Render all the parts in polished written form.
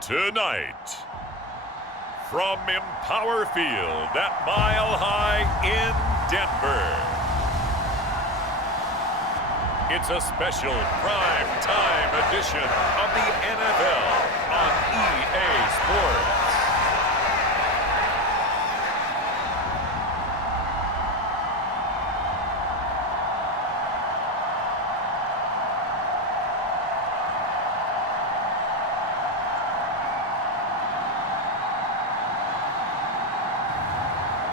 Tonight, from Empower Field at Mile High in Denver, it's a special prime time edition of the NFL on EA Sports.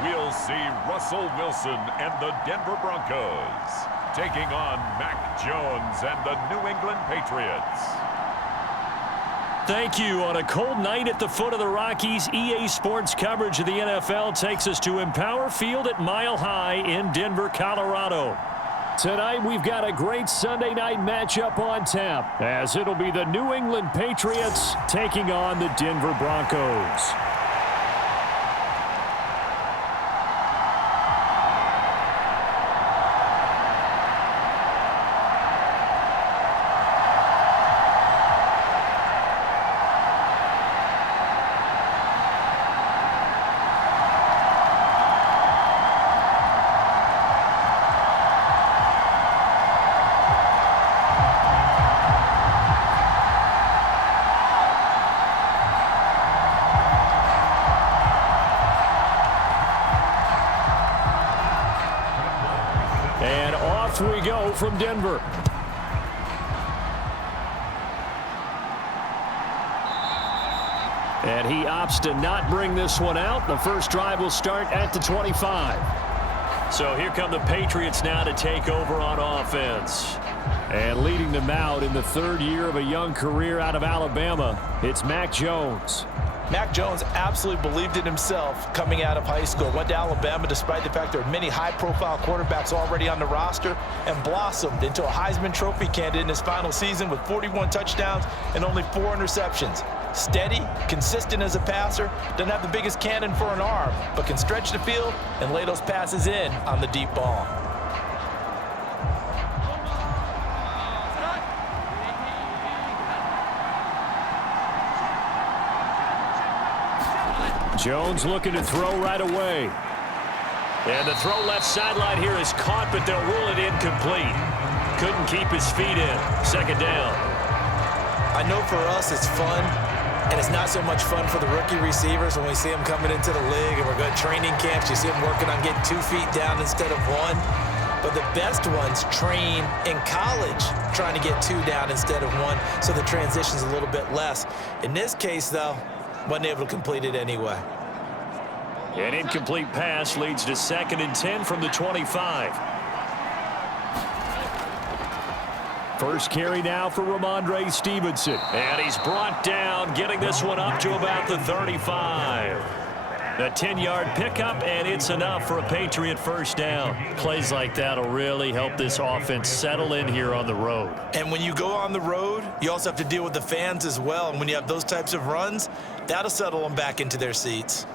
We'll see Russell Wilson and the Denver Broncos taking on Mac Jones and the New England Patriots. Thank you. On a cold night at the foot of the Rockies, EA Sports coverage of the NFL takes us to Empower Field at Mile High in Denver, Colorado. Tonight, we've got a great Sunday night matchup on tap, as it'll be the New England Patriots taking on the Denver Broncos. And off we go from Denver. And he opts to not bring this one out. The first drive will start at the 25. So here come the Patriots now to take over on offense. And leading them out in the third year of a young career out of Alabama, it's Mac Jones. Mac Jones absolutely believed in himself coming out of high school. Went to Alabama despite the fact there are many high-profile quarterbacks already on the roster, and blossomed into a Heisman Trophy candidate in his final season with 41 touchdowns and only 4 interceptions. Steady, consistent as a passer, doesn't have the biggest cannon for an arm, but can stretch the field and lay those passes in on the deep ball. Jones looking to throw right away. And the throw left sideline here is caught, but they'll rule it incomplete. Couldn't keep his feet in. Second down. I know for us it's fun, and it's not so much fun for the rookie receivers when we see them coming into the league and we're going to training camps. You see them working on getting 2 feet down instead of 1. But the best ones train in college trying to get 2 down instead of 1, so the transition's a little bit less. In this case, though, wasn't able to complete it anyway. An incomplete pass leads to 2nd and 10 from the 25. First carry now for Ramondre Stevenson. And he's brought down, getting this one up to about the 35. A 10-yard pickup, and it's enough for a Patriot first down. Plays like that will really help this offense settle in here on the road. And when you go on the road, you also have to deal with the fans as well. And when you have those types of runs, that'll settle them back into their seats.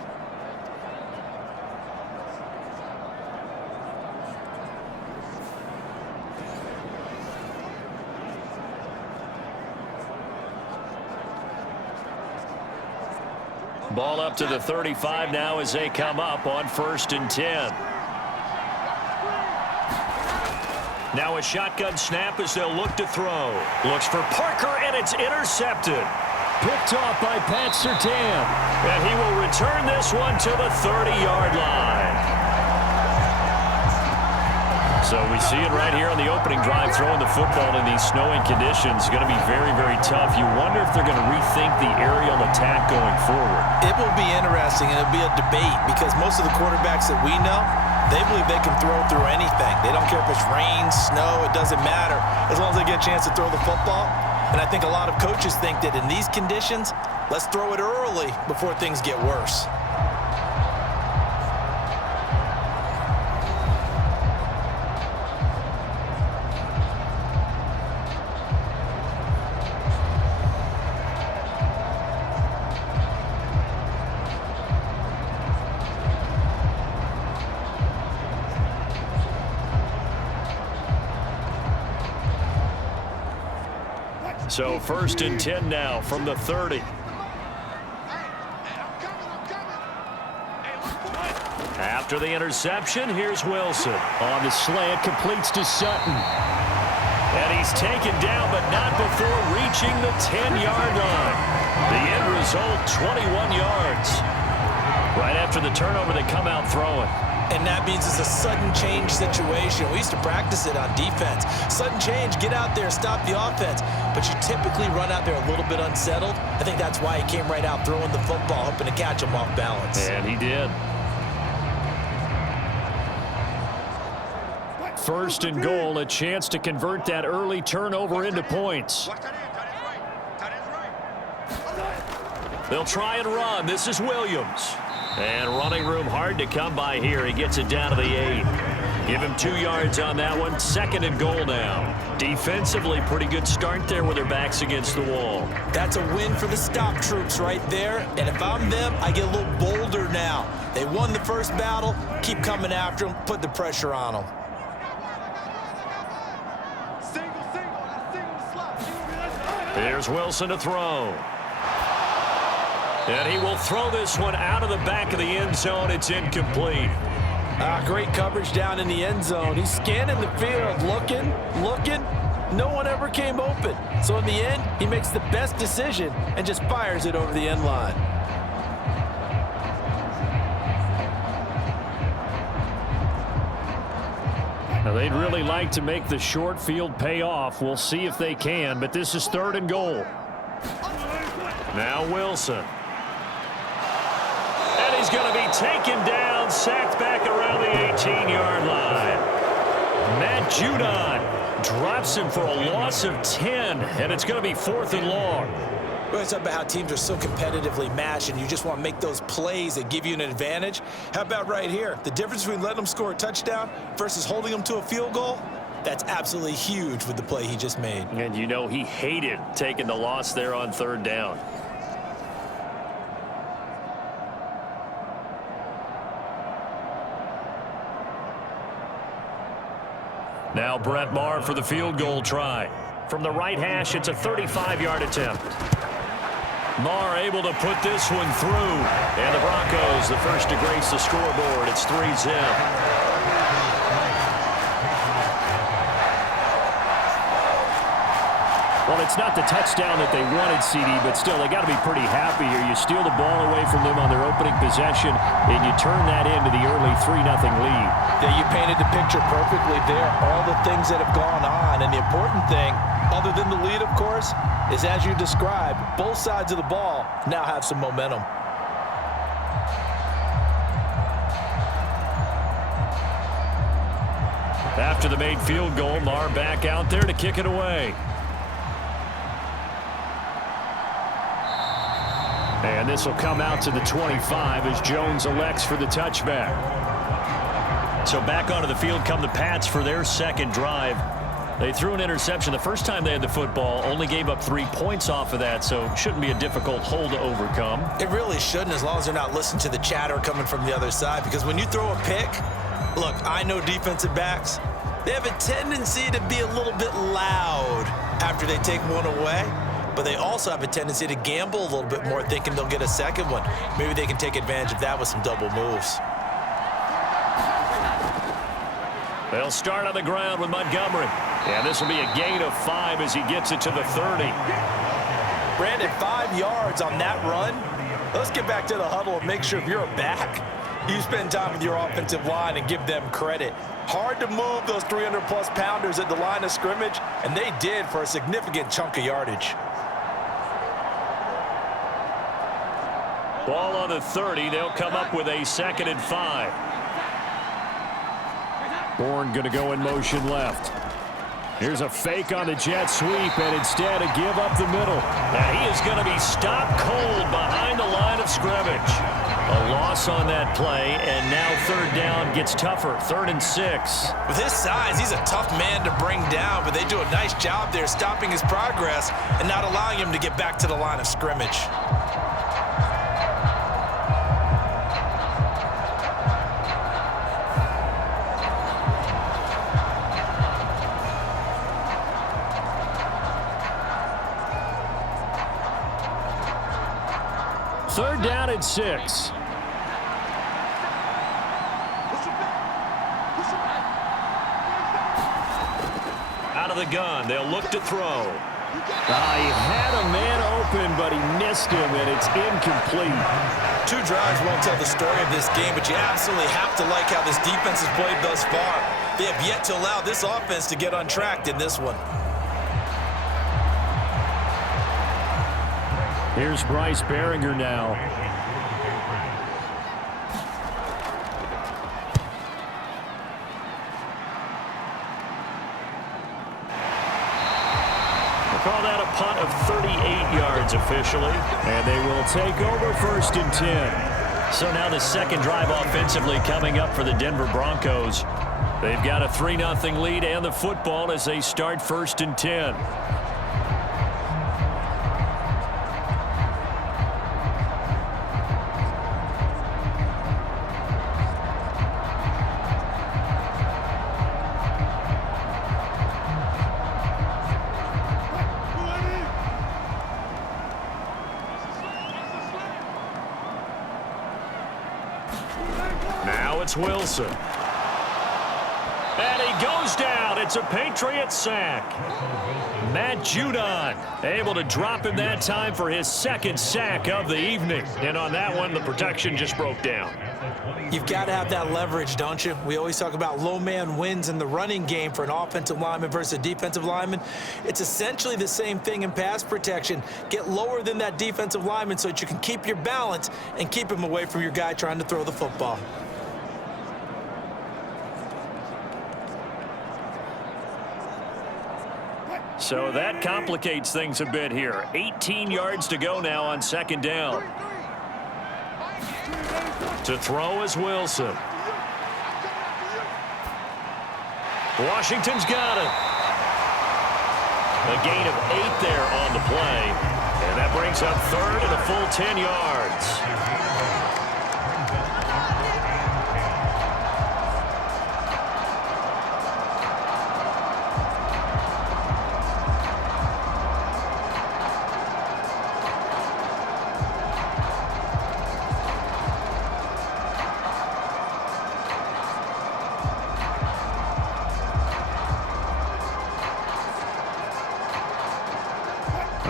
Ball up to the 35 now as they come up on 1st and 10. Now a shotgun snap as they'll look to throw. Looks for Parker, and it's intercepted. Picked off by Pat Surtain. And he will return this one to the 30-yard line. So we see it right here on the opening drive, throwing the football in these snowing conditions. Going to be very, very tough. You wonder if they're going to rethink the aerial attack going forward. It will be interesting, and it'll be a debate, because most of the quarterbacks that we know, they believe they can throw through anything. They don't care if it's rain, snow, it doesn't matter, as long as they get a chance to throw the football. And I think a lot of coaches think that in these conditions, let's throw it early before things get worse. So 1st and 10 now from the 30. After the interception, here's Wilson. On the slant, completes to Sutton. And he's taken down, but not before reaching the 10-yard line. The end result, 21 yards. Right after the turnover, they come out throwing. And that means it's a sudden change situation. We used to practice it on defense. Sudden change, get out there, stop the offense. But you typically run out there a little bit unsettled. I think that's why he came right out throwing the football, hoping to catch him off balance. And he did. First and goal, a chance to convert that early turnover into points. They'll try and run. This is Williams. And running room hard to come by here. He gets it down to the 8. Give him 2 yards on that one. Second and goal now. Defensively, pretty good start there with their backs against the wall. That's a win for the stop troops right there. And if I'm them, I get a little bolder now. They won the first battle. Keep coming after them. Put the pressure on them. Here's Wilson to throw. And he will throw this one out of the back of the end zone. It's incomplete. Great coverage down in the end zone. He's scanning the field, looking. No one ever came open. So in the end, he makes the best decision and just fires it over the end line. Now, they'd really like to make the short field pay off. We'll see if they can, but this is third and goal. Now Wilson. And he's going to be taken down, sacked back around the 18-yard line. Matt Judon drops him for a loss of 10, and it's going to be 4th and long. We're talking about how teams are so competitively matched, and you just want to make those plays that give you an advantage. How about right here? The difference between letting them score a touchdown versus holding them to a field goal, that's absolutely huge with the play he just made. And you know he hated taking the loss there on third down. Now Brett Maher for the field goal try. From the right hash, it's a 35-yard attempt. Maher able to put this one through. And the Broncos, the first to grace the scoreboard. It's 3-0. Well, it's not the touchdown that they wanted, CD, but still, they got to be pretty happy here. You steal the ball away from them on their opening possession, and you turn that into the early 3-0 lead. Yeah, you painted the picture perfectly there. All the things that have gone on, and the important thing, other than the lead, of course, is as you described, both sides of the ball now have some momentum. After the made field goal, Maher back out there to kick it away. And this will come out to the 25 as Jones elects for the touchback. So back onto the field come the Pats for their second drive. They threw an interception the first time they had the football, only gave up 3 points off of that, so shouldn't be a difficult hole to overcome. It really shouldn't, as long as they're not listening to the chatter coming from the other side, because when you throw a pick, look, I know defensive backs, they have a tendency to be a little bit loud after they take one away. But they also have a tendency to gamble a little bit more, thinking they'll get a second one. Maybe they can take advantage of that with some double moves. They'll start on the ground with Montgomery. And this will be a gain of 5 as he gets it to the 30. Brandon, 5 yards on that run. Let's get back to the huddle and make sure if you're a back, you spend time with your offensive line and give them credit. Hard to move those 300-plus pounders at the line of scrimmage, and they did for a significant chunk of yardage. Ball on the 30. They'll come up with a 2nd and 5. Bourne going to go in motion left. Here's a fake on the jet sweep, and instead a give up the middle. And he is going to be stopped cold behind the line of scrimmage. A loss on that play, and now third down gets tougher. 3rd and 6. With his size, he's a tough man to bring down, but they do a nice job there stopping his progress and not allowing him to get back to the line of scrimmage. Third down and 6. the gun. They'll look to throw. He had a man open, but he missed him, and it's incomplete. 2 drives won't tell the story of this game, but you absolutely have to like how this defense has played thus far. They have yet to allow this offense to get untracked in this one. Here's Bryce Behringer now. Call that a punt of 38 yards officially. And they will take over 1st and 10. So now the second drive offensively coming up for the Denver Broncos. They've got a 3-0 lead and the football as they start 1st and 10. Now it's Wilson. And he goes down. It's a Patriots sack. Matt Judon able to drop him that time for his 2nd sack of the evening. And on that one, the protection just broke down. You've got to have that leverage, don't you? We always talk about low man wins in the running game for an offensive lineman versus a defensive lineman. It's essentially the same thing in pass protection. Get lower than that defensive lineman so that you can keep your balance and keep him away from your guy trying to throw the football. So that complicates things a bit here. 18 yards to go now on 2nd down. To throw is Wilson. Washington's got it. A gain of 8 there on the play. And that brings up 3rd and a full 10 yards.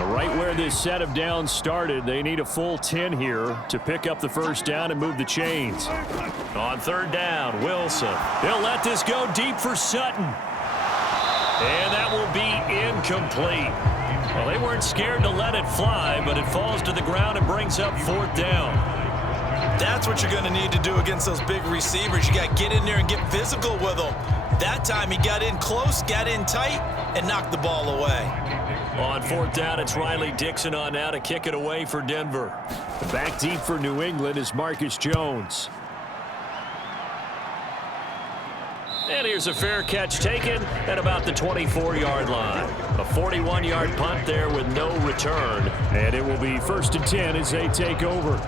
Right where this set of downs started, they need a full 10 here to pick up the 1st down and move the chains. On 3rd down, Wilson. He'll let this go deep for Sutton. And that will be incomplete. Well, they weren't scared to let it fly, but it falls to the ground and brings up 4th down. That's what you're going to need to do against those big receivers. You got to get in there and get physical with them. That time he got in close, got in tight, and knocked the ball away. On 4th down, it's Riley Dixon on now to kick it away for Denver. Back deep for New England is Marcus Jones. And here's a fair catch taken at about the 24-yard line. A 41-yard punt there with no return. And it will be 1st and 10 as they take over.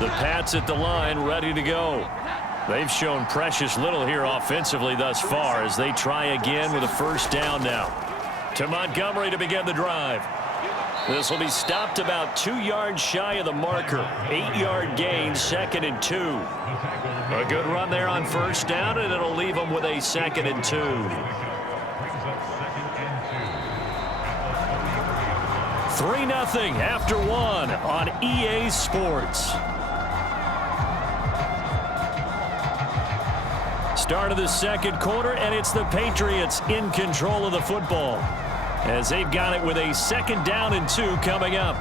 The Pats at the line, ready to go. They've shown precious little here offensively thus far as they try again with a 1st down now. To Montgomery to begin the drive. This will be stopped about 2 yards shy of the marker. 8-yard gain, 2nd and 2. A good run there on 1st down, and it'll leave them with a 2nd and 2. 3-0 after 1 on EA Sports. Start of the 2nd quarter, and it's the Patriots in control of the football as they've got it with a 2nd down and 2 coming up.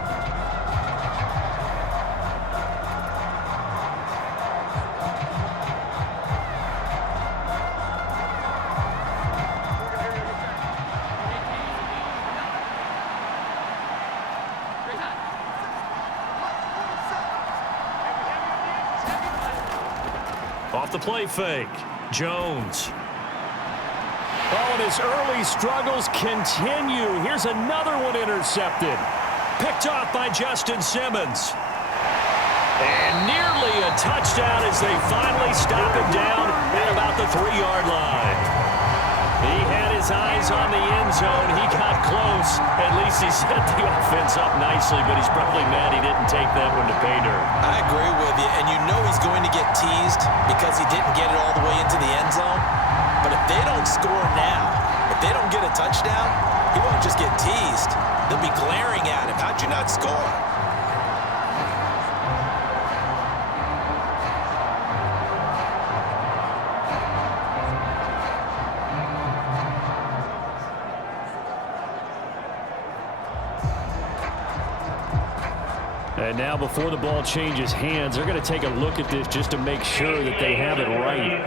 Off the play fake. Jones. Oh, and his early struggles continue. Here's another one intercepted. Picked off by Justin Simmons. And nearly a touchdown as they finally stop him down at about the 3-yard line. He had his eyes on the end zone. He got close. At least he set the offense up nicely, but he's probably mad he didn't take that one to pay dirt. I agree with you, and you know he's going to get teased because he didn't get it all the way into the end zone. But if they don't score now, if they don't get a touchdown, he won't just get teased. They'll be glaring at him. How'd you not score? And now before the ball changes hands, they're going to take a look at this just to make sure that they have it right.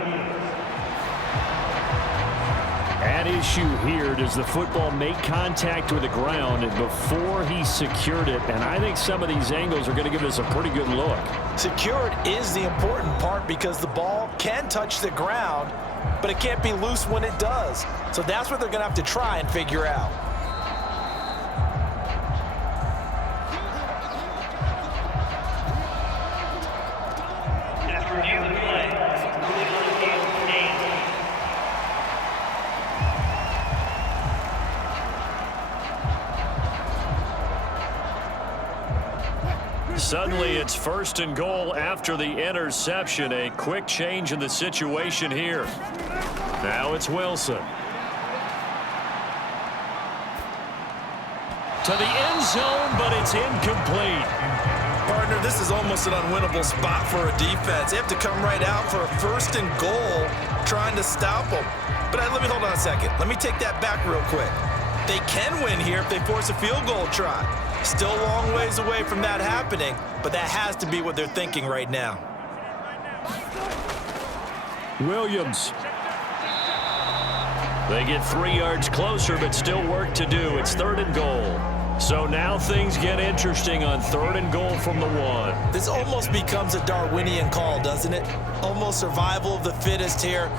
At issue here, does the football make contact with the ground before he secured it? And I think some of these angles are going to give us a pretty good look. Secured is the important part because the ball can touch the ground, but it can't be loose when it does. So that's what they're going to have to try and figure out. Suddenly, it's 1st and goal after the interception. A quick change in the situation here. Now it's Wilson. To the end zone, but it's incomplete. Partner, this is almost an unwinnable spot for a defense. They have to come right out for a 1st and goal trying to stop them. But let me hold on a second. Let me take that back real quick. They can win here if they force a field goal try. Still a long ways away from that happening, but that has to be what they're thinking right now. Williams. They get 3 yards closer, but still work to do. It's 3rd and goal. So now things get interesting on 3rd and goal from the 1. This almost becomes a Darwinian call, doesn't it? Almost survival of the fittest here.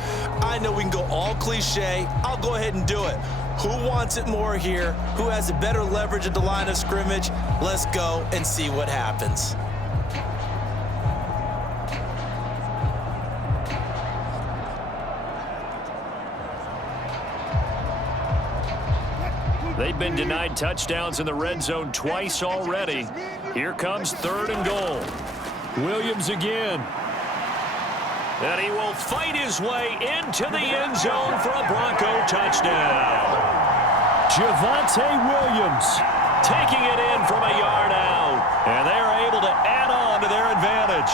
I know we can go all cliche. I'll go ahead and do it. Who wants it more here? Who has a better leverage at the line of scrimmage? Let's go and see what happens. They've been denied touchdowns in the red zone twice already. Here comes 3rd and goal. Williams again. And he will fight his way into the end zone for a Bronco touchdown. Javonte Williams taking it in from a yard out. And they are able to add on to their advantage.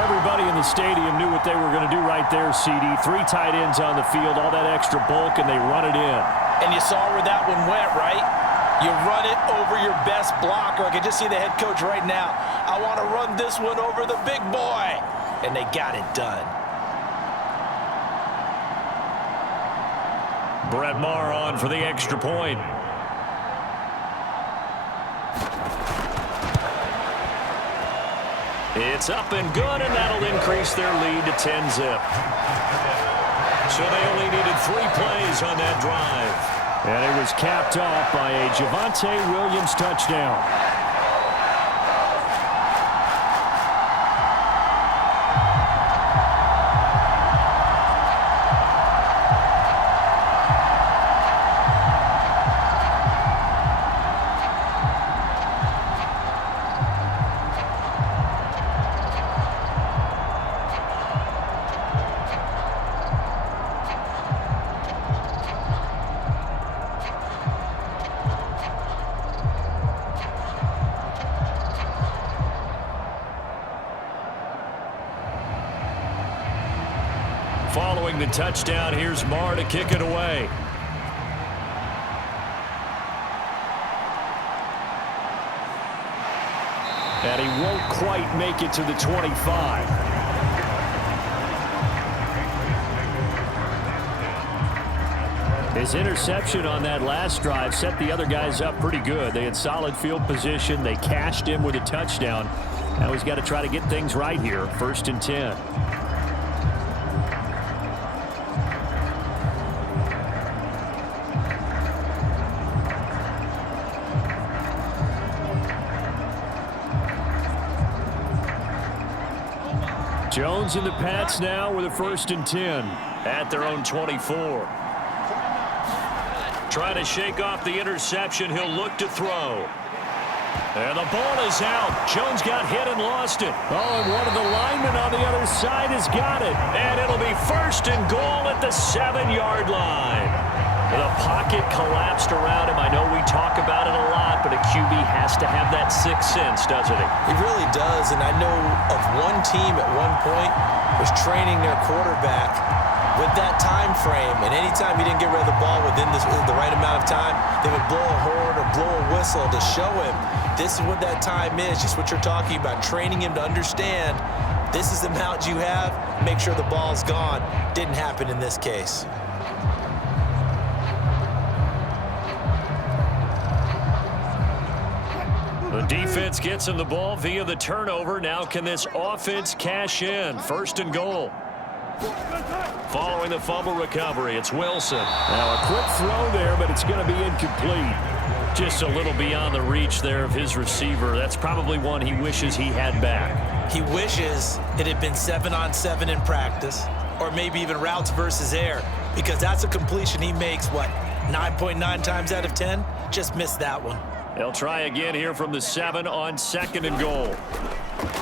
Everybody in the stadium knew what they were going to do right there, CD. 3 tight ends on the field, all that extra bulk, and they run it in. And you saw where that one went, right? You run it over your best blocker. I can just see the head coach right now. I want to run this one over the big boy. And they got it done. Brett Maher on for the extra point. It's up and good, and that'll increase their lead to 10-zip. So they only needed 3 plays on that drive. And it was capped off by a Javonte Williams touchdown. Following the touchdown, here's Maher to kick it away. And he won't quite make it to the 25. His interception on that last drive set the other guys up pretty good. They had solid field position. They cashed him with a touchdown. Now he's got to try to get things right here. 1st and 10. Jones and the Pats now with a 1st and 10 at their own 24. Trying to shake off the interception. He'll look to throw. And the ball is out. Jones got hit and lost it. Oh, and one of the linemen on the other side has got it. And it'll be 1st and goal at the 7-yard line. The pocket collapsed around him. I know we talk about it a lot, but a QB has to have that sixth sense, doesn't he? He really does, and I know of one team at one point was training their quarterback with that time frame, and anytime he didn't get rid of the ball within the right amount of time, they would blow a horn or blow a whistle to show him this is what that time is, just what you're talking about, training him to understand this is the amount you have, make sure the ball's gone. Didn't happen in this case. The defense gets him the ball via the turnover. Now can this offense cash in? 1st and goal. Following the fumble recovery, it's Wilson. Now a quick throw there, but it's going to be incomplete. Just a little beyond the reach there of his receiver. That's probably one he wishes he had back. He wishes it had been 7-on-7 in practice, or maybe even routes versus air, because that's a completion he makes, 9.9 times out of 10? Just missed that one. They'll try again here from the 7 on 2nd and goal.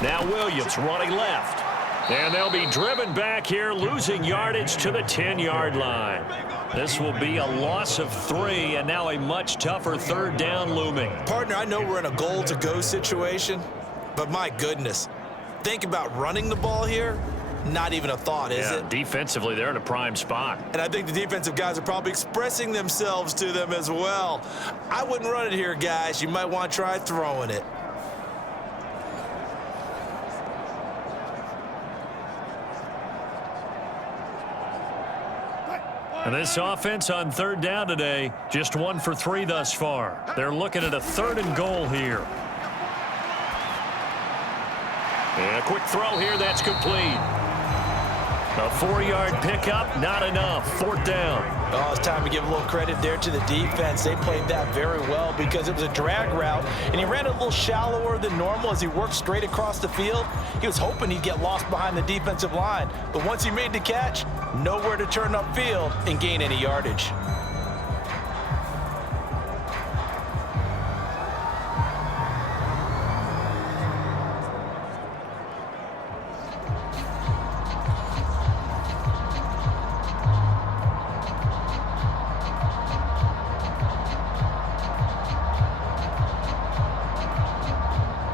Now Williams running left. And they'll be driven back here, losing yardage to the 10-yard line. This will be a loss of 3, and now a much tougher 3rd down looming. Partner, I know we're in a goal-to-go situation, but my goodness, think about running the ball here. Not even a thought, is it? Defensively, they're in a prime spot. And I think the defensive guys are probably expressing themselves to them as well. I wouldn't run it here, guys. You might want to try throwing it. And this offense on 3rd down today, just 1 for 3 thus far. They're looking at a 3rd and goal here. And a quick throw here, that's complete. A 4-yard pickup, not enough. 4th down. Oh, it's time to give a little credit there to the defense. They played that very well because it was a drag route, and he ran a little shallower than normal as he worked straight across the field. He was hoping he'd get lost behind the defensive line, but once he made the catch, nowhere to turn upfield and gain any yardage.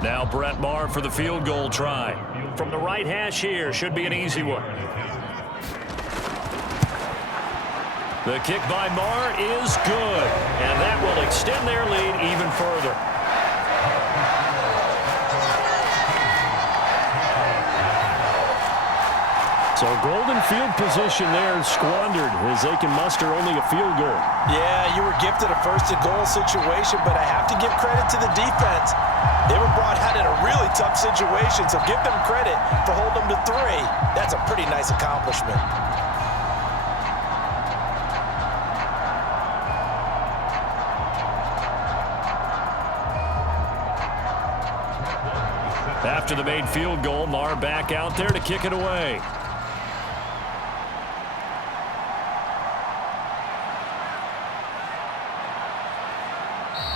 Now Brett Maher for the field goal try. From the right hash here, should be an easy one. The kick by Maher is good, and that will extend their lead even further. So golden field position there squandered as they can muster only a field goal. Yeah, you were gifted a 1st and goal situation, but I have to give credit to the defense. They were brought out in a really tough situation, so give them credit for holding them to 3. That's a pretty nice accomplishment. After the made field goal, Maher back out there to kick it away.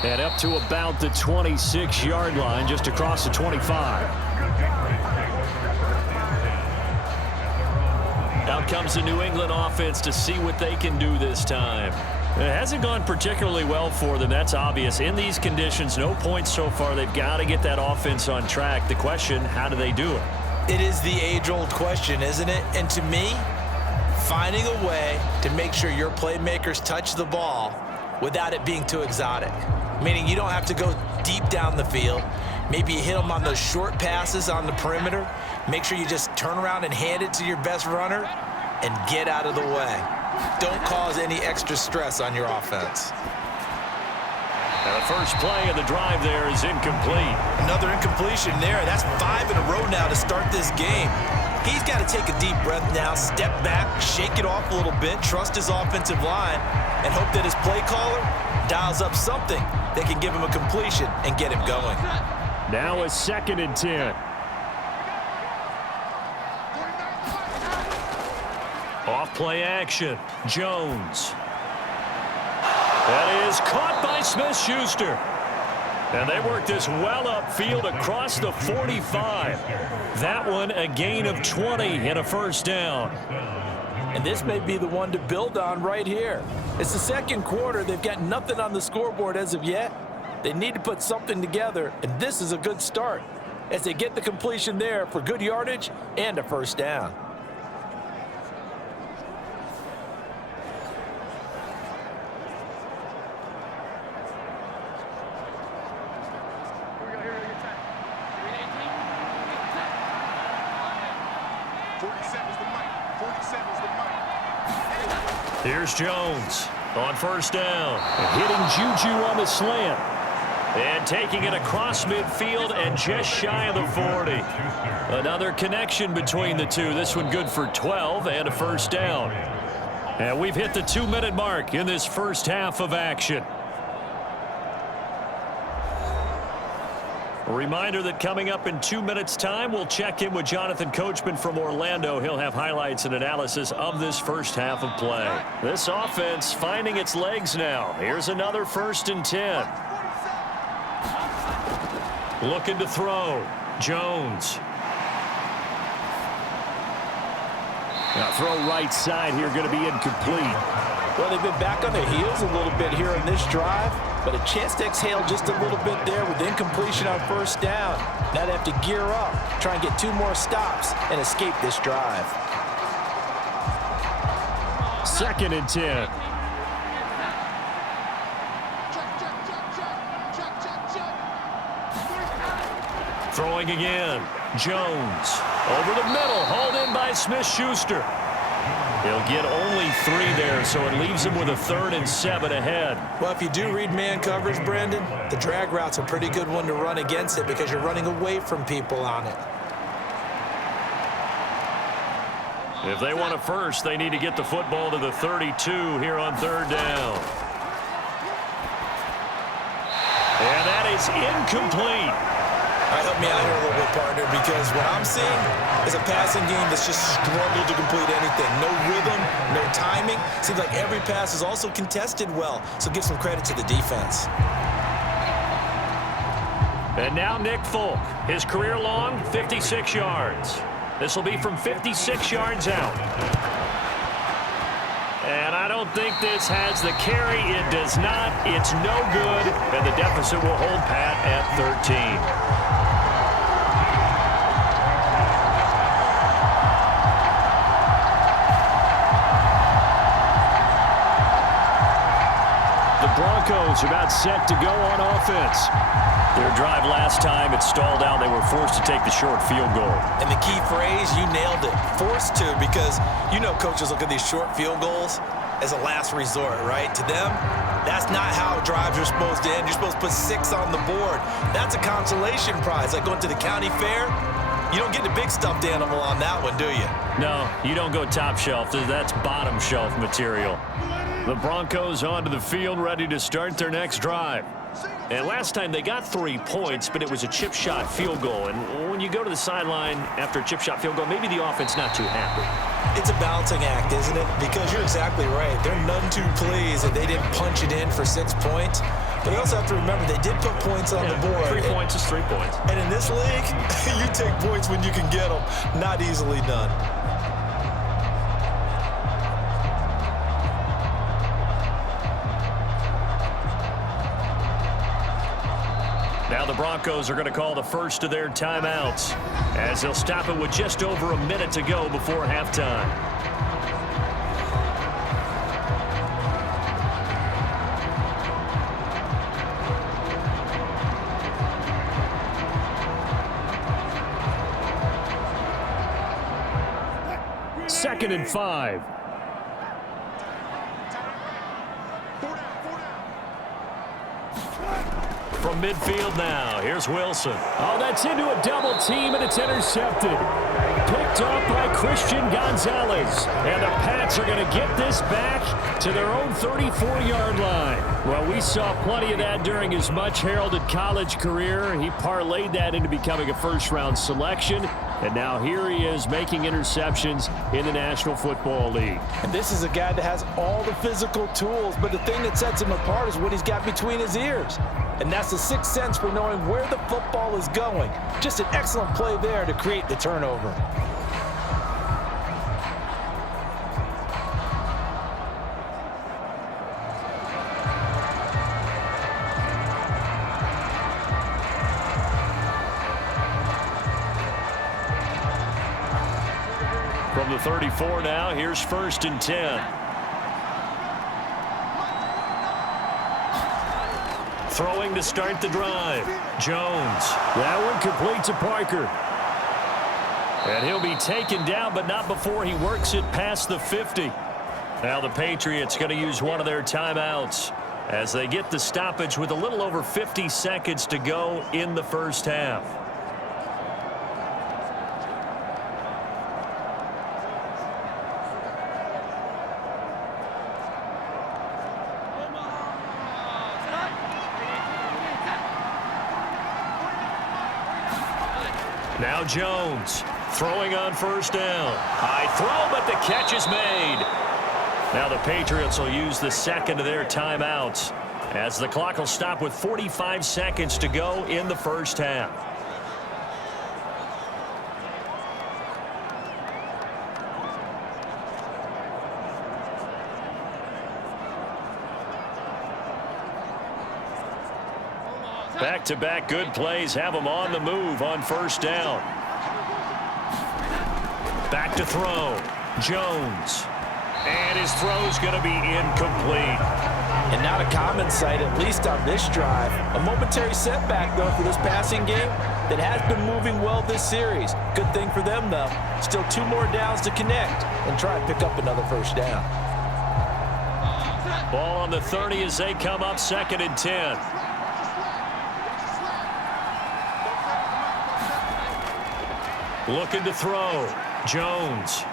And up to about the 26-yard line, just across the 25. Out comes the New England offense to see what they can do this time. It hasn't gone particularly well for them, that's obvious. In these conditions, no points so far. They've got to get that offense on track. The question, how do they do it? It is the age-old question, isn't it? And to me, finding a way to make sure your playmakers touch the ball without it being too exotic. Meaning you don't have to go deep down the field. Maybe you hit them on those short passes on the perimeter. Make sure you just turn around and hand it to your best runner and get out of the way. Don't cause any extra stress on your offense. And the first play of the drive there is incomplete. Another incompletion there. That's 5 in a row now to start this game. He's got to take a deep breath now, step back, shake it off a little bit, trust his offensive line, and hope that his play caller dials up something that can give him a completion and get him going. Now a 2nd and 10. Off play action. Jones. That is caught by Smith-Schuster. And they work this well upfield across the 45. That one a gain of 20 and a first down. And this may be the one to build on right here. It's the second quarter. They've got nothing on the scoreboard as of yet. They need to put something together, and this is a good start as they get the completion there for good yardage and a first down. Here's Jones on first down. Hitting JuJu on the slant. And taking it across midfield and just shy of the 40. Another connection between the two. This one good for 12 and a first down. And we've hit the 2-minute mark in this first half of action. A reminder that coming up in 2 minutes' time, we'll check in with Jonathan Coachman from Orlando. He'll have highlights and analysis of this first half of play. This offense finding its legs now. Here's another 1st and 10. Looking to throw. Jones. Now throw right side here, going to be incomplete. Well, they've been back on their heels a little bit here in this drive, but a chance to exhale just a little bit there with incompletion on first down. Now they have to gear up, try and get 2 more stops and escape this drive. 2nd and 10. Throwing again. Jones. Over the middle. Hauled in by Smith-Schuster. He'll get only 3 there, so it leaves him with a 3rd and 7 ahead. Well, if you do read man coverage, Brandon, the drag route's a pretty good one to run against it because you're running away from people on it. If they want a first, they need to get the football to the 32 here on 3rd down. And that is incomplete. All right, help me out here a little bit, partner, because what I'm seeing is a passing game that's just struggled to complete anything. No rhythm, no timing. Seems like every pass is also contested well, so give some credit to the defense. And now Nick Folk, his career long, 56 yards. This will be from 56 yards out. And I don't think this has the carry. It does not. It's no good. And the deficit will hold pat at 13. Broncos about set to go on offense. Their drive last time, it stalled out. They were forced to take the short field goal. And the key phrase, you nailed it. Forced to, because you know coaches look at these short field goals as a last resort, right? To them, that's not how drives are supposed to end. You're supposed to put 6 on the board. That's a consolation prize. Like going to the county fair, you don't get the big stuffed animal on that one, do you? No, you don't go top shelf. That's bottom shelf material. The Broncos onto the field, ready to start their next drive. And last time they got 3 points, but it was a chip shot field goal. And when you go to the sideline after a chip shot field goal, maybe the offense not too happy. It's a balancing act, isn't it? Because you're exactly right. They're none too pleased that they didn't punch it in for 6 points. But you also have to remember they did put points on the board. 3 points is 3 points. And in this league, you take points when you can get them. Not easily done. Now the Broncos are going to call the first of their timeouts as they'll stop it with just over a minute to go before halftime. Second and 5. From midfield now, here's Wilson. Oh, that's into a double team, and it's intercepted. Picked off by Christian Gonzalez. And the Pats are going to get this back to their own 34-yard line. Well, we saw plenty of that during his much-heralded college career. He parlayed that into becoming a first-round selection. And now here he is making interceptions in the National Football League. And this is a guy that has all the physical tools, but the thing that sets him apart is what he's got between his ears. And that's the sixth sense for knowing where the football is going. Just an excellent play there to create the turnover. From the 34 now, here's 1st and 10. Throwing to start the drive. Jones. That one complete to Parker. And he'll be taken down, but not before he works it past the 50. Now the Patriots going to use one of their timeouts as they get the stoppage with a little over 50 seconds to go in the first half. Now Jones throwing on 1st down. High throw, but the catch is made. Now the Patriots will use the second of their timeouts as the clock will stop with 45 seconds to go in the first half. Back-to-back good plays have them on the move on 1st down. Back to throw. Jones. And his throw's going to be incomplete. And not a common sight, at least on this drive. A momentary setback, though, for this passing game that has been moving well this series. Good thing for them, though. Still 2 more downs to connect and try and pick up another 1st down. Ball on the 30 as they come up 2nd and 10. Looking to throw. Jones.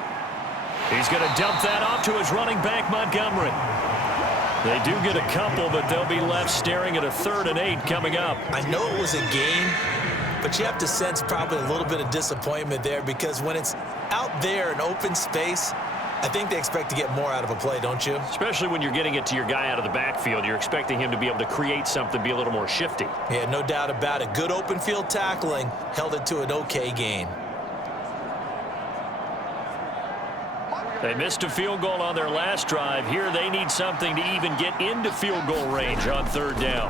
He's going to dump that off to his running back, Montgomery. They do get a couple, but they'll be left staring at a 3rd and 8 coming up. I know it was a gain, but you have to sense probably a little bit of disappointment there because when it's out there in open space, I think they expect to get more out of a play, don't you? Especially when you're getting it to your guy out of the backfield. You're expecting him to be able to create something, be a little more shifty. Yeah, no doubt about it. Good open field tackling held it to an okay gain. They missed a field goal on their last drive. Here they need something to even get into field goal range on 3rd down.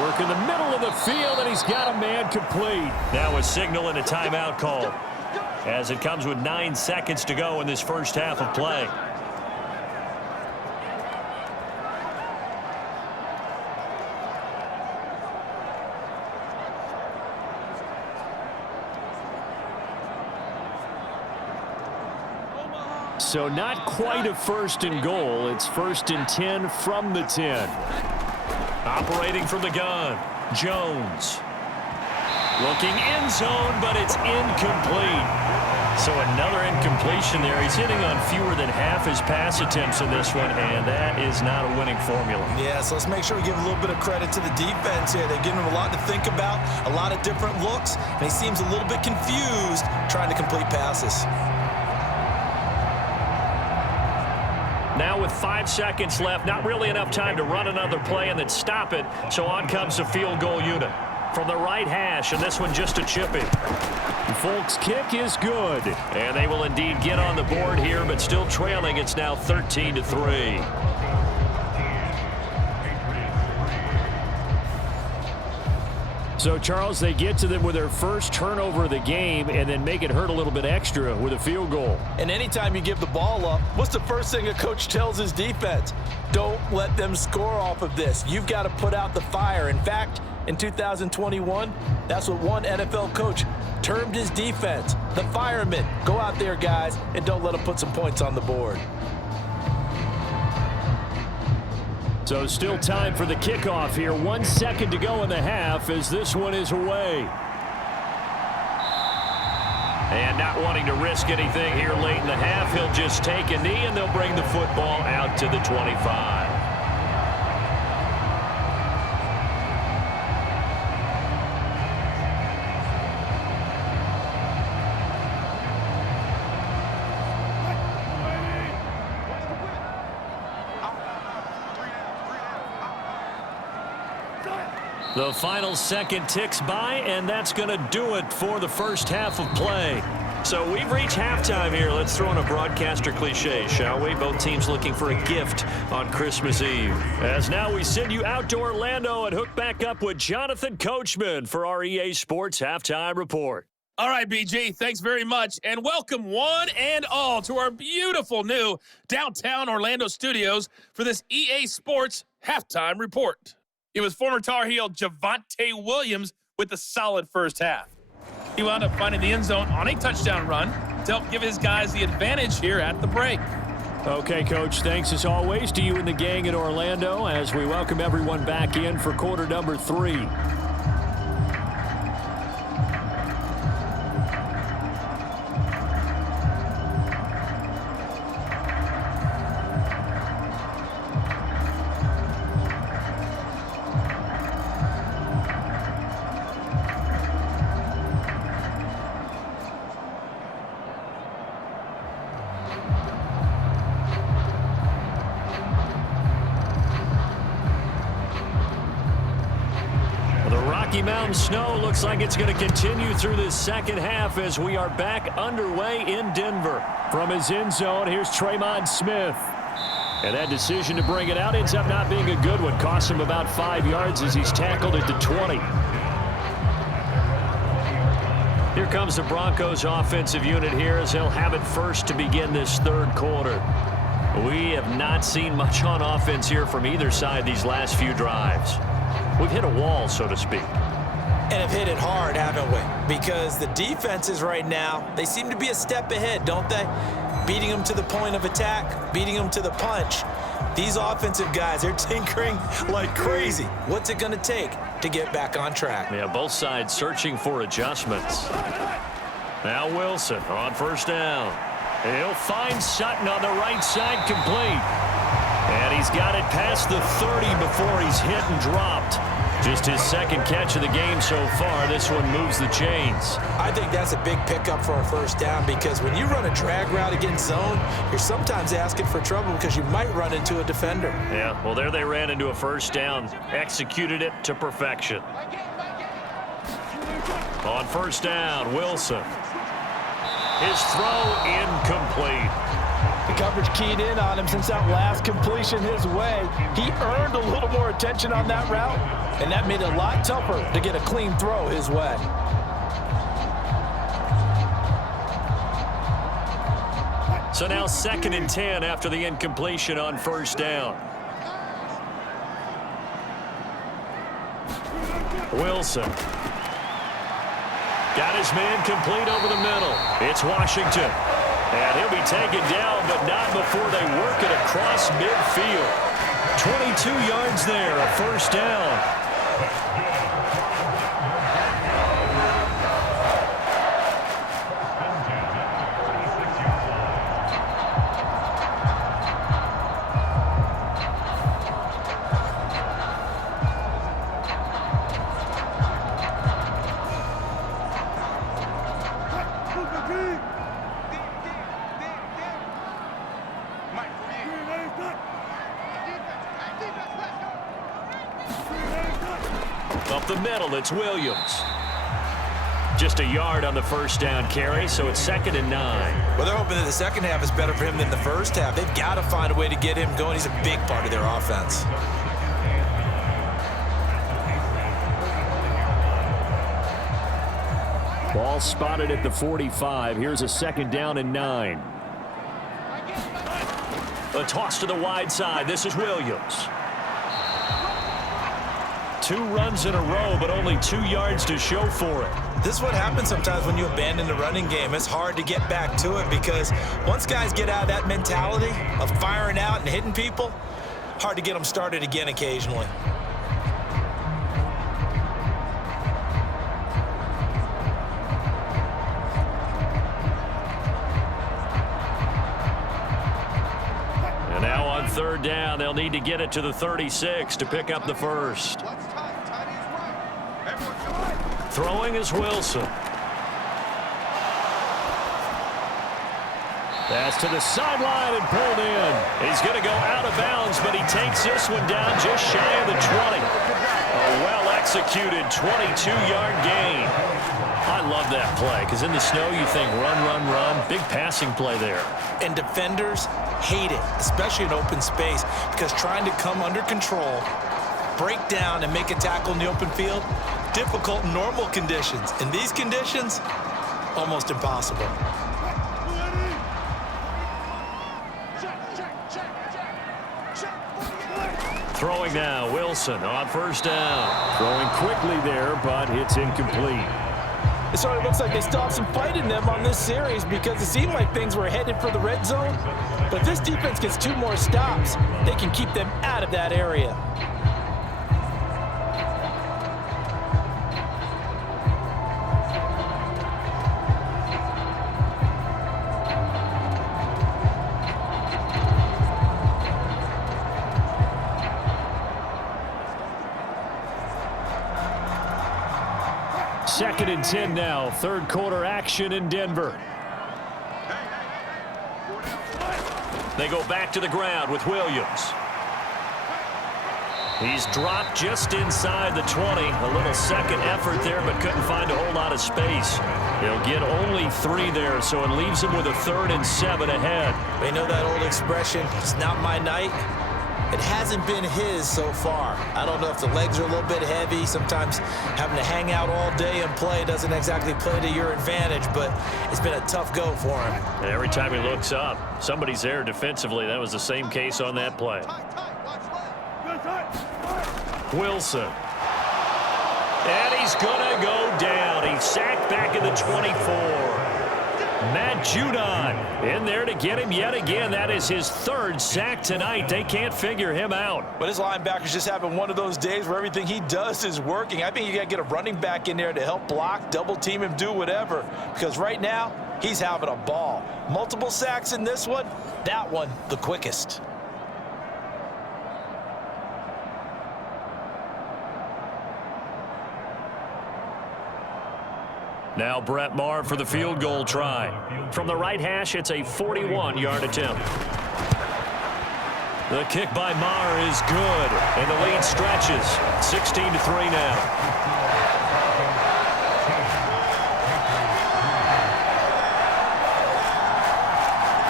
Work in the middle of the field, and he's got a man complete. Now a signal and a timeout call as it comes with 9 seconds to go in this first half of play. So not quite a 1st and goal. It's 1st and 10 from the 10. Operating from the gun. Jones. Looking end zone, but it's incomplete. So another incompletion there. He's hitting on fewer than half his pass attempts in this one, and that is not a winning formula. Yeah, so let's make sure we give a little bit of credit to the defense here. They've given him a lot to think about, a lot of different looks, and he seems a little bit confused trying to complete passes. Now with 5 seconds left, not really enough time to run another play and then stop it. So on comes the field goal unit from the right hash, and this one just a chippy. Folks' kick is good. And they will indeed get on the board here, but still trailing. It's now 13-3. So, Charles, they get to them with their first turnover of the game and then make it hurt a little bit extra with a field goal. And anytime you give the ball up, what's the first thing a coach tells his defense? Don't let them score off of this. You've got to put out the fire. In fact, in 2021, that's what one NFL coach termed his defense. The firemen. Go out there, guys, and don't let them put some points on the board. So still time for the kickoff here. 1 second to go in the half as this one is away. And not wanting to risk anything here late in the half, he'll just take a knee and they'll bring the football out to the 25. The final second ticks by, and that's going to do it for the first half of play. So we've reached halftime here. Let's throw in a broadcaster cliche, shall we? Both teams looking for a gift on Christmas Eve. As now we send you out to Orlando and hook back up with Jonathan Coachman for our EA Sports Halftime Report. All right, BG, thanks very much, and welcome one and all to our beautiful new downtown Orlando studios for this EA Sports Halftime Report. It was former Tar Heel Javonte Williams with a solid first half. He wound up finding the end zone on a touchdown run to help give his guys the advantage here at the break. Okay, Coach, thanks as always to you and the gang in Orlando as we welcome everyone back in for quarter number 3. Mountain snow looks like it's going to continue through this second half as we are back underway in Denver. From his end zone, here's Tremon Smith. And that decision to bring it out ends up not being a good one. Costs him about 5 yards as he's tackled at the 20. Here comes the Broncos offensive unit here as they'll have it first to begin this third quarter. We have not seen much on offense here from either side these last few drives. We've hit a wall, so to speak. And have hit it hard, haven't we? Because the defenses right now, they seem to be a step ahead, don't they? Beating them to the point of attack, beating them to the punch. These offensive guys, they're tinkering like crazy. What's it going to take to get back on track? Yeah, both sides searching for adjustments. Now Wilson on first down. He'll find Sutton on the right side, complete. And he's got it past the 30 before he's hit and dropped. Just his second catch of the game so far. This one moves the chains. I think that's a big pickup for a first down because when you run a drag route against zone, you're sometimes asking for trouble because you might run into a defender. Yeah, well, there they ran into a first down. Executed it to perfection. On first down, Wilson. His throw incomplete. The coverage keyed in on him since that last completion his way. He earned a little more attention on that route, and that made it a lot tougher to get a clean throw his way. So now 2nd and 10 after the incompletion on first down. Wilson. Got his man complete over the middle. It's Washington. And he'll be taken down, but not before they work it across midfield. 22 yards there, a first down. Up the middle, it's Williams. Just a yard on the first down carry, so it's 2nd and 9. Well, they're hoping that the second half is better for him than the first half. They've got to find a way to get him going. He's a big part of their offense. Ball spotted at the 45. Here's a 2nd down and 9. A toss to the wide side. This is Williams. 2 runs in a row, but only 2 yards to show for it. This is what happens sometimes when you abandon the running game. It's hard to get back to it because once guys get out of that mentality of firing out and hitting people, hard to get them started again occasionally. And now on 3rd down, they'll need to get it to the 36 to pick up the first. Throwing is Wilson. That's to the sideline and pulled in. He's going to go out of bounds, but he takes this one down just shy of the 20. A well-executed executed 22-yard gain. I love that play because in the snow you think run, run, run. Big passing play there. And defenders hate it, especially in open space, because trying to come under control, break down, and make a tackle in the open field, difficult in normal conditions. In these conditions, almost impossible. Throwing now, Wilson on first down. Throwing quickly there, but it's incomplete. It sort of looks like they still have some fight in them on this series because it seemed like things were headed for the red zone. But this defense gets 2 more stops. They can keep them out of that area. Second and 10 now. Third quarter action in Denver. They go back to the ground with Williams. He's dropped just inside the 20. A little second effort there, but couldn't find a whole lot of space. He'll get only 3 there, so it leaves him with a 3rd and 7 ahead. They know that old expression, it's not my night. It hasn't been his so far. I don't know if the legs are a little bit heavy. Sometimes having to hang out all day and play doesn't exactly play to your advantage, but it's been a tough go for him. And every time he looks up, somebody's there defensively. That was the same case on that play. Wilson. And he's going to go down. He's sacked back in the 24. Matt Judon in there to get him yet again. That is his 3rd sack tonight. They can't figure him out. But his linebackers just having one of those days where everything he does is working. I think you got to get a running back in there to help block, double team him, do whatever. Because right now, he's having a ball. Multiple sacks in this one. That one, the quickest. Now Brett Maher for the field goal try. From the right hash, it's a 41-yard attempt. The kick by Maher is good, and the lead stretches. 16-3 now.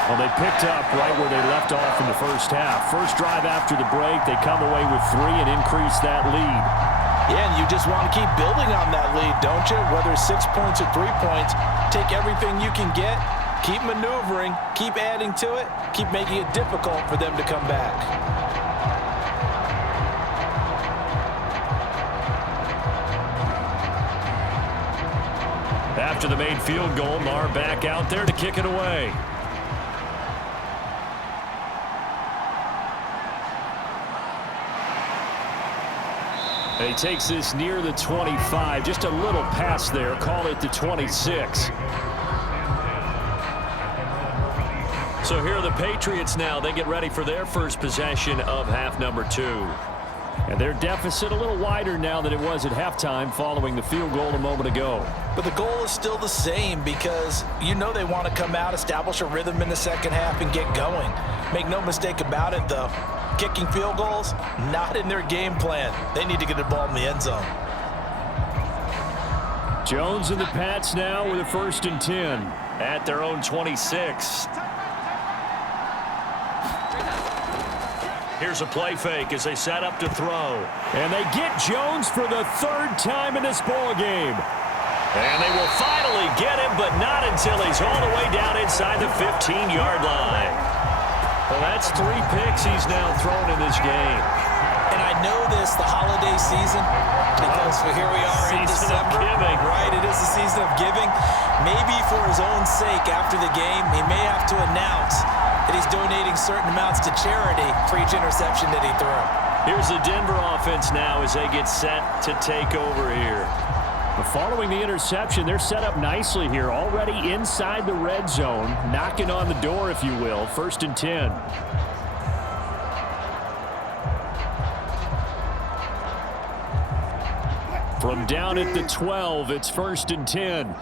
Well, they picked up right where they left off in the first half. First drive after the break, they come away with 3 and increase that lead. Yeah, and you just want to keep building on that lead, don't you? Whether it's 6 points or 3 points, take everything you can get, keep maneuvering, keep adding to it, keep making it difficult for them to come back. After the made field goal, Maher back out there to kick it away. And he takes this near the 25. Just a little pass there. Call it the 26. So here are the Patriots now. They get ready for their first possession of half number 2. And their deficit a little wider now than it was at halftime following the field goal a moment ago. But the goal is still the same because you know they want to come out, establish a rhythm in the second half, and get going. Make no mistake about it, though. Kicking field goals, not in their game plan. They need to get the ball in the end zone. Jones and the Pats now with a 1st and 10 at their own 26. Here's a play fake as they set up to throw. And they get Jones for the 3rd time in this ball game. And they will finally get him, but not until he's all the way down inside the 15-yard line. Well, that's 3 picks he's now thrown in this game. And I know this, the holiday season, because here we are in December. Right, it is the season of giving. Maybe for his own sake after the game, he may have to announce that he's donating certain amounts to charity for each interception that he threw. Here's the Denver offense now as they get set to take over here. Following the interception, they're set up nicely here, already inside the red zone, knocking on the door, if you will. 1st and 10. From down at the 12, it's 1st and 10.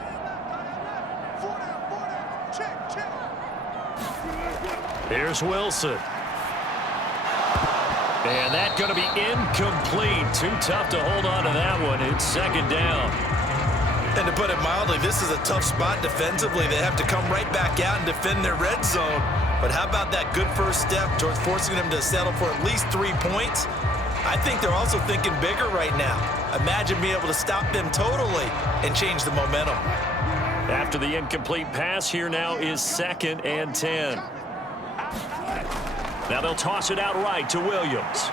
Here's Wilson. And that's going to be incomplete. Too tough to hold on to that one. It's second down. And to put it mildly, this is a tough spot defensively. They have to come right back out and defend their red zone. But how about that good first step towards forcing them to settle for at least 3 points? I think they're also thinking bigger right now. Imagine being able to stop them totally and change the momentum. After the incomplete pass, here now is 2nd and 10. Now they'll toss it out right to Williams.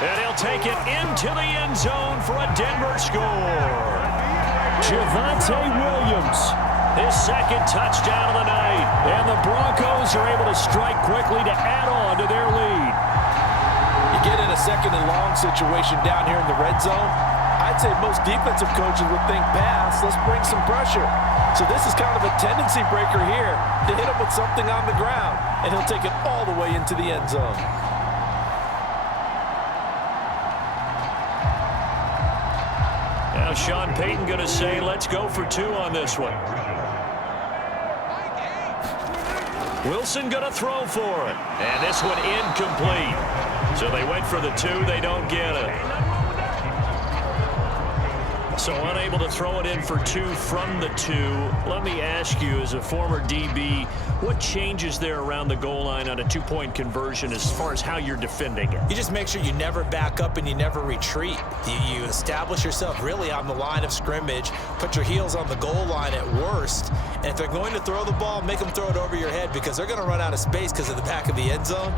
And he'll take it into the end zone for a Denver score. Javonte Williams, his 2nd touchdown of the night. And the Broncos are able to strike quickly to add on to their lead. You get in a 2nd and long situation down here in the red zone, I'd say most defensive coaches would think pass, let's bring some pressure. So this is kind of a tendency breaker here to hit him with something on the ground, and he'll take it all the way into the end zone. Now Sean Payton going to say, let's go for 2 on this one. Wilson going to throw for it. And this one incomplete. So they went for the 2. They don't get it. So unable to throw it in for 2 from the 2. Let me ask you, as a former DB, what changes there around the goal line on a 2-point conversion as far as how you're defending it? You just make sure you never back up and you never retreat. You establish yourself really on the line of scrimmage, put your heels on the goal line at worst, and if they're going to throw the ball, make them throw it over your head because they're going to run out of space because of the back of the end zone.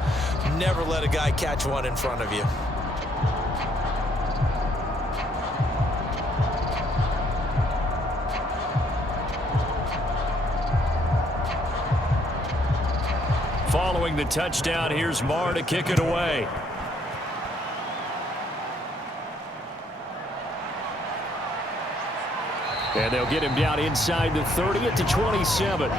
Never let a guy catch one in front of you. Following the touchdown, here's Marr to kick it away. And they'll get him down inside the 30 at the 27.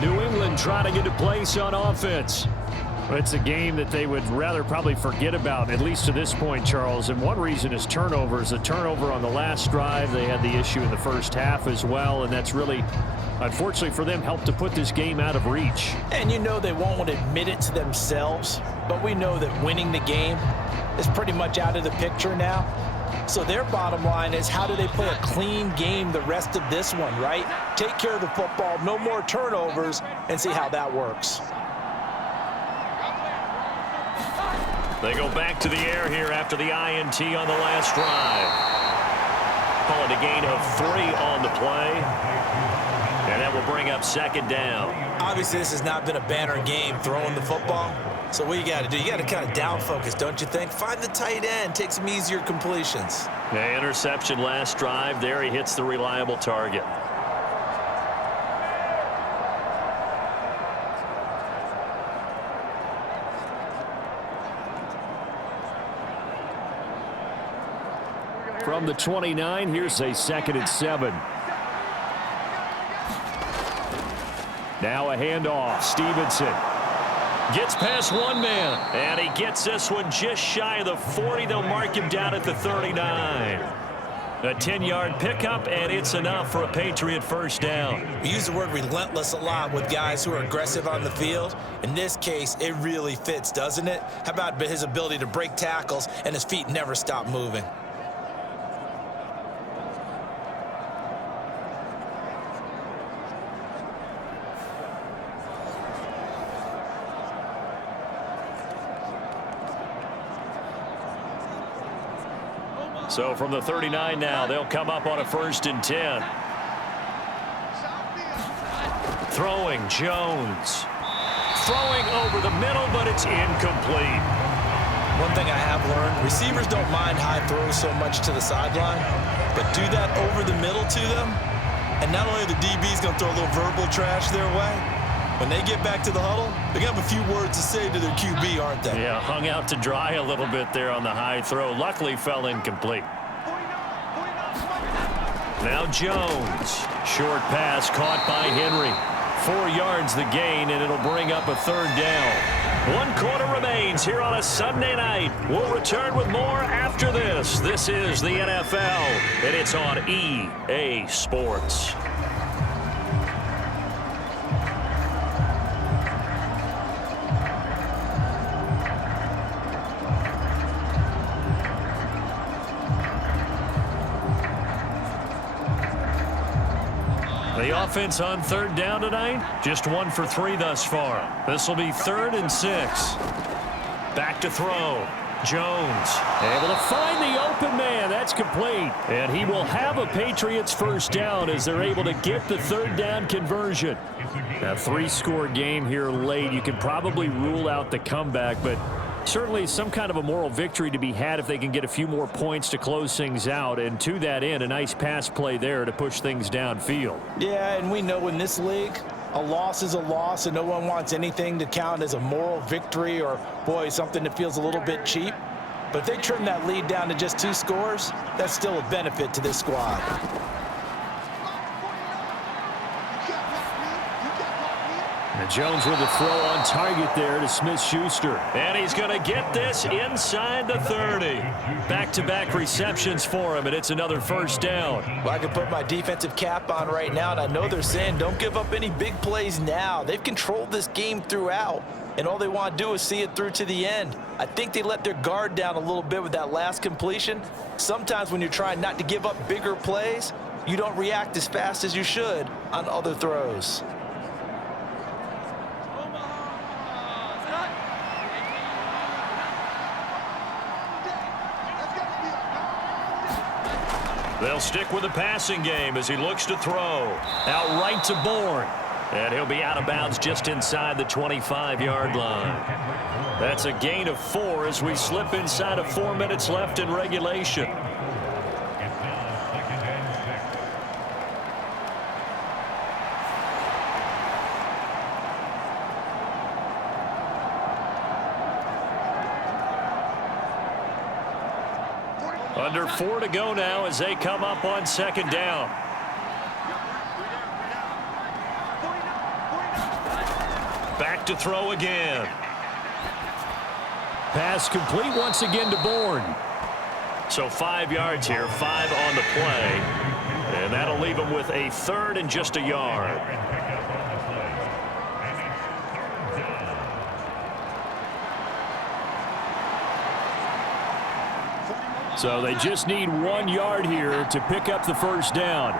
New England trying to get a place on offense. It's a game that they would rather probably forget about, at least to this point, Charles. And one reason is turnovers. A turnover on the last drive. They had the issue in the first half as well, and that's really, unfortunately for them, helped to put this game out of reach. And you know they won't admit it to themselves, but we know that winning the game is pretty much out of the picture now. So their bottom line is, how do they play a clean game the rest of this one, right? Take care of the football, no more turnovers, and see how that works. They go back to the air here after the INT on the last drive. Call it a gain of 3 on the play. And that will bring up 2nd down. Obviously, this has not been a banner game throwing the football. So what you got to do, you got to kind of down focus, don't you think? Find the tight end, take some easier completions. The interception last drive. There he hits the reliable target. From the 29, here's a 2nd and 7. Now a handoff. Stevenson gets past one man, and he gets this one just shy of the 40. They'll mark him down at the 39. A 10-yard pickup, and it's enough for a Patriot first down. We use the word relentless a lot with guys who are aggressive on the field. In this case, it really fits, doesn't it? How about his ability to break tackles and his feet never stop moving? So from the 39 now, they'll come up on a 1st and 10. Throwing, Jones. Throwing over the middle, but it's incomplete. One thing I have learned, receivers don't mind high throws so much to the sideline, but do that over the middle to them, and not only are the DBs going to throw a little verbal trash their way, when they get back to the huddle, they're going to have a few words to say to their QB, aren't they? Yeah, hung out to dry a little bit there on the high throw. Luckily, fell incomplete. Now Jones. Short pass caught by Henry. 4 yards the gain, and it'll bring up a 3rd down. 1 quarter remains here on a Sunday night. We'll return with more after this. This is the NFL, and it's on EA Sports. The offense on third down tonight, just 1 for 3 thus far. This will be 3rd and 6. Back to throw. Jones able to find the open man. That's complete. And he will have a Patriots first down as they're able to get the 3rd down conversion. A 3-score game here late. You can probably rule out the comeback, but certainly some kind of a moral victory to be had if they can get a few more points to close things out. And to that end, a nice pass play there to push things downfield. Yeah, and we know in this league, a loss is a loss, and no one wants anything to count as a moral victory or, boy, something that feels a little bit cheap. But if they trim that lead down to just 2 scores, that's still a benefit to this squad. And Jones with a throw on target there to Smith-Schuster. And he's going to get this inside the 30. Back-to-back receptions for him, and it's another first down. Well, I can put my defensive cap on right now, and I know they're saying don't give up any big plays now. They've controlled this game throughout, and all they want to do is see it through to the end. I think they let their guard down a little bit with that last completion. Sometimes when you're trying not to give up bigger plays, you don't react as fast as you should on other throws. They'll stick with the passing game as he looks to throw. Out right to Bourne. And he'll be out of bounds just inside the 25-yard line. That's a gain of 4 as we slip inside of 4 minutes left in regulation. Under 4 to go now as they come up on 2nd down. Back to throw again. Pass complete once again to Bourne. So 5 yards here, 5 on the play. And that'll leave him with a 3rd and just a yard. So they just need 1 yard here to pick up the first down.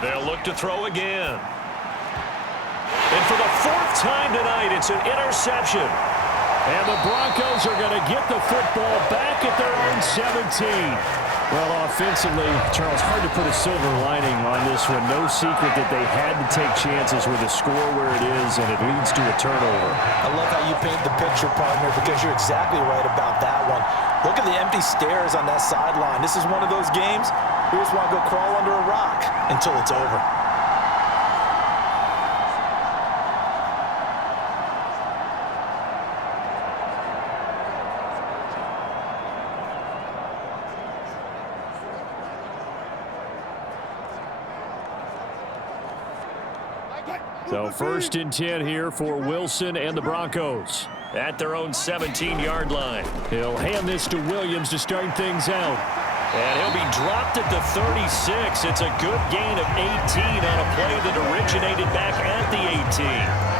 They'll look to throw again. And for the 4th time tonight, it's an interception. And the Broncos are going to get the football back at their own 17. Well, offensively, Charles, hard to put a silver lining on this one. No secret that they had to take chances with the score where it is, and it leads to a turnover. I love how you paint the picture, partner, because you're exactly right about that one. Look at the empty stares on that sideline. This is one of those games we just want to go crawl under a rock until it's over. So 1st and 10 here for Wilson and the Broncos at their own 17-yard line. He'll hand this to Williams to start things out. And he'll be dropped at the 36. It's a good gain of 18 on a play that originated back at the 18.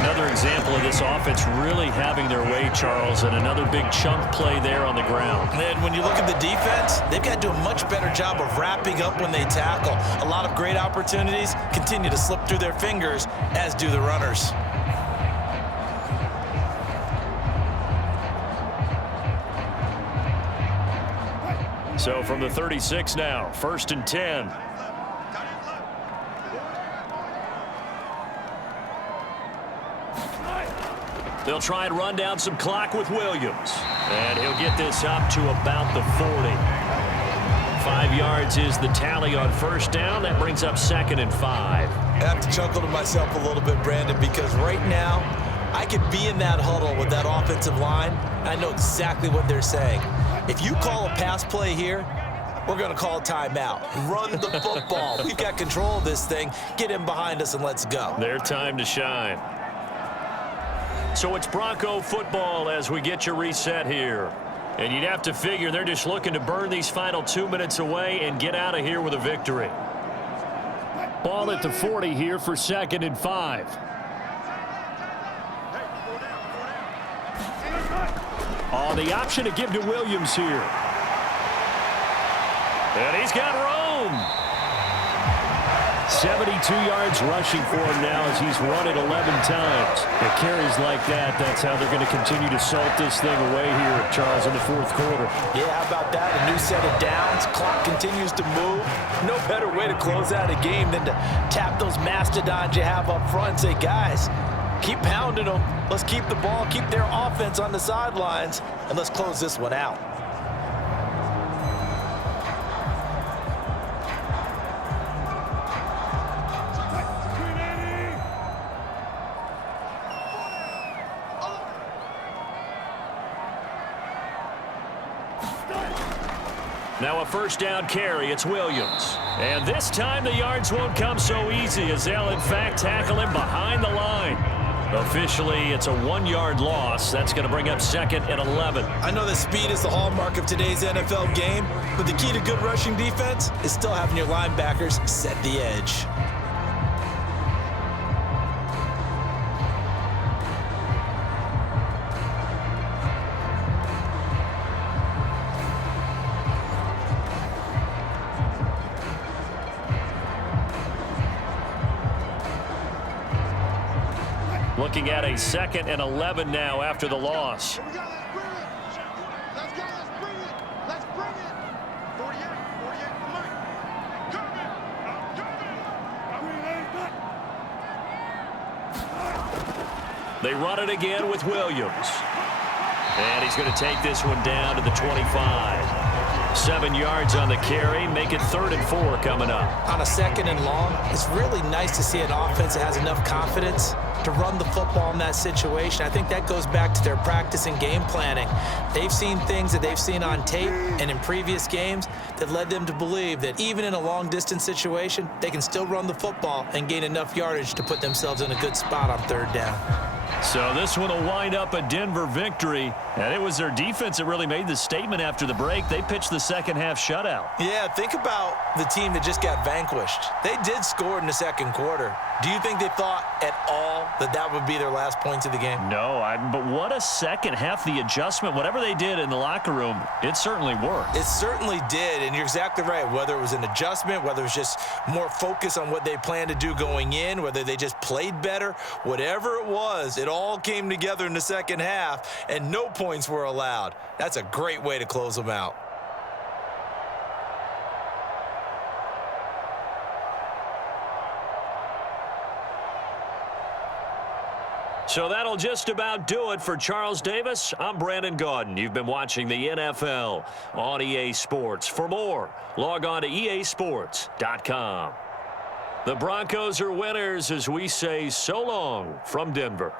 Another example of this offense really having their way, Charles, and another big chunk play there on the ground. And when you look at the defense, they've got to do a much better job of wrapping up when they tackle. A lot of great opportunities continue to slip through their fingers, as do the runners. So from the 36 now, 1st and 10. They'll try and run down some clock with Williams. And he'll get this up to about the 40. 5 yards is the tally on 1st down. That brings up 2nd and 5. I have to chuckle to myself a little bit, Brandon, because right now I could be in that huddle with that offensive line. I know exactly what they're saying. If you call a pass play here, we're going to call a timeout. Run the football. We've got control of this thing. Get in behind us and let's go. Their time to shine. So it's Bronco football as we get your reset here. And you'd have to figure they're just looking to burn these final 2 minutes away and get out of here with a victory. Ball at the 40 here for 2nd and 5. Oh, the option to give to Williams here. And he's got room. 72 yards rushing for him now as he's run it 11 times. It carries like that. That's how they're going to continue to salt this thing away here, Charles, in the fourth quarter. Yeah, how about that? A new set of downs. Clock continues to move. No better way to close out a game than to tap those mastodons you have up front and say, guys, keep pounding them. Let's keep the ball, keep their offense on the sidelines, and let's close this one out. Now a first down carry. It's Williams. And this time the yards won't come so easy as they'll, in fact, tackle him behind the line. Officially, it's a 1-yard loss. That's going to bring up 2nd and 11. I know that speed is the hallmark of today's NFL game, but the key to good rushing defense is still having your linebackers set the edge. Looking at a 2nd and 11 now after the loss. Let's go, let's bring it. Let's bring it. 48 for Mike. They run it again with Williams. And he's going to take this one down to the 25. 7 yards on the carry. Make it 3rd and 4 coming up. On a 2nd and long, it's really nice to see an offense that has enough confidence to run the football in that situation. I think that goes back to their practice and game planning. They've seen things that they've seen on tape and in previous games that led them to believe that even in a long-distance situation, they can still run the football and gain enough yardage to put themselves in a good spot on 3rd down. So this one will wind up a Denver victory. And it was their defense that really made the statement after the break. They pitched the second-half shutout. Yeah, think about the team that just got vanquished. They did score in the second quarter. Do you think they thought at all that that would be their last points of the game? No, but what a second half. The adjustment, whatever they did in the locker room, it certainly worked. It certainly did, and you're exactly right. Whether it was an adjustment, whether it was just more focus on what they planned to do going in, whether they just played better, whatever it was, it all came together in the second half, and no points were allowed. That's a great way to close them out. So that'll just about do it for Charles Davis. I'm Brandon Gaudin. You've been watching the NFL on EA Sports. For more, log on to easports.com. The Broncos are winners as we say so long from Denver.